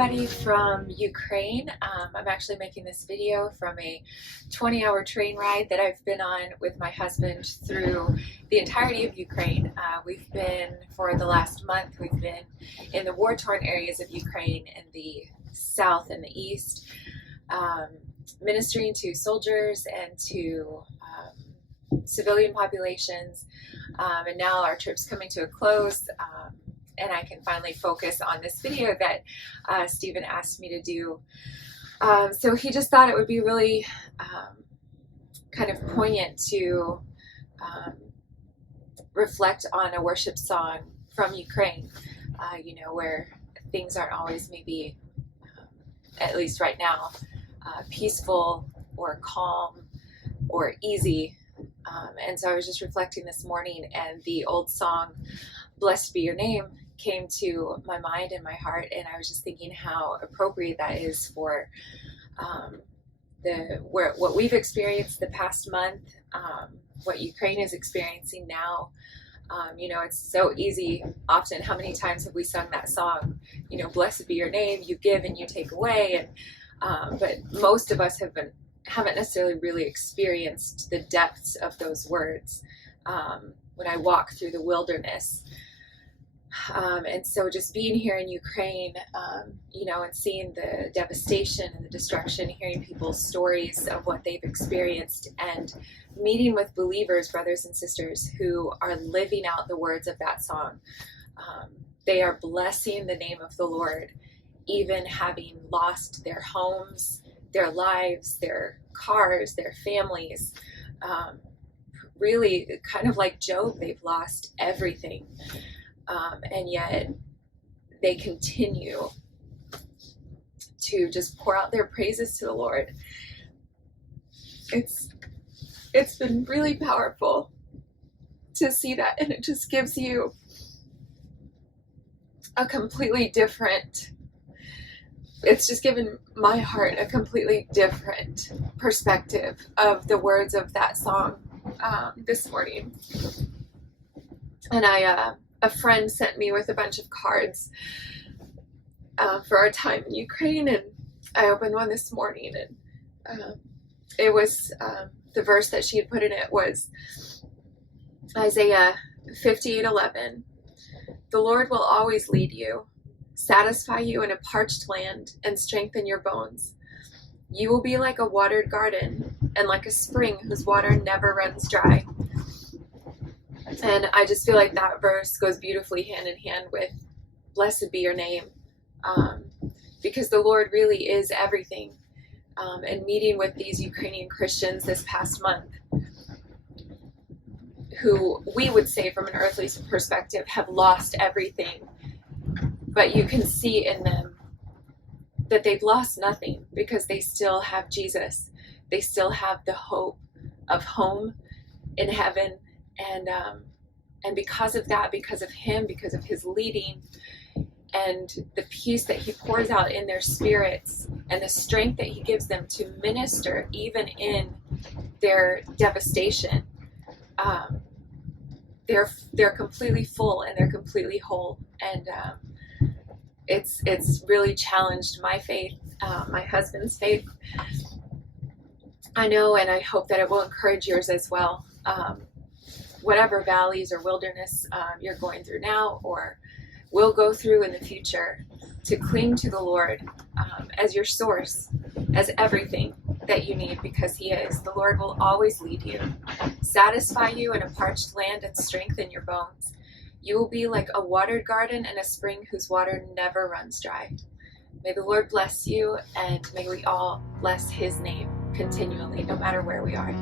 everybody from Ukraine. I'm actually making this video from a 20-hour train ride that I've been on with my husband through the entirety of Ukraine. We've been, for the last month, we've been in the war-torn areas of Ukraine in the south and the east, ministering to soldiers and to civilian populations. And now our trip's coming to a close. And I can finally focus on this video that Stephen asked me to do. So he just thought it would be really kind of poignant to reflect on a worship song from Ukraine, where things aren't always maybe, at least right now, peaceful or calm or easy. And so I was just reflecting this morning, and the old song, "Blessed Be Your Name," came to my mind and my heart, and I was just thinking how appropriate that is for what we've experienced the past month, what Ukraine is experiencing now. It's so easy often. How many times have we sung that song? Blessed be your name, you give and you take away. And but most of us haven't necessarily really experienced the depths of those words when I walk through the wilderness. And so just being here in Ukraine, and seeing the devastation and the destruction, hearing people's stories of what they've experienced, and meeting with believers, brothers and sisters, who are living out the words of that song. They are blessing the name of the Lord, even having lost their homes, their lives, their cars, their families. Really, kind of like Job, they've lost everything. And yet they continue to just pour out their praises to the Lord. It's been really powerful to see that, and it just gives you a completely different, it's just given my heart a completely different perspective of the words of that song this morning. And a friend sent me with a bunch of cards for our time in Ukraine, and I opened one this morning, and it was the verse that she had put in it was Isaiah 58:11. "The Lord will always lead you, satisfy you in a parched land, and strengthen your bones. You will be like a watered garden and like a spring whose water never runs dry." And I just feel like that verse goes beautifully hand in hand with "Blessed be your name," because the Lord really is everything. And meeting with these Ukrainian Christians this past month, who we would say from an earthly perspective have lost everything, but you can see in them that they've lost nothing, because they still have Jesus. They still have the hope of home in heaven. And because of that, because of him, because of his leading, and the peace that he pours out in their spirits, and the strength that he gives them to minister even in their devastation, they're completely full and they're completely whole. And it's really challenged my faith, my husband's faith, I know, and I hope that it will encourage yours as well. Whatever valleys or wilderness you're going through now, or will go through in the future, to cling to the Lord as your source, as everything that you need, because he is. The Lord will always lead you, satisfy you in a parched land, and strengthen your bones. You will be like a watered garden and a spring whose water never runs dry. May the Lord bless you, and may we all bless his name continually, no matter where we are.